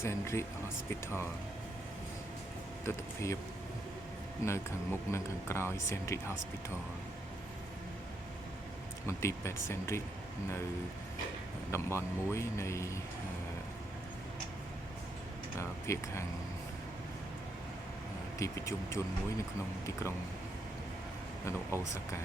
Senri Hospital ទស្សនភាពនៅខាងមុខនិងខាងក្រោយ Senri Hospital មន្ទីរពេទ្យ Senri នៅតំបន់មួយនៃភាគខាងទីប្រជុំជនមួយនៅក្នុងទីក្រុងអូសាកា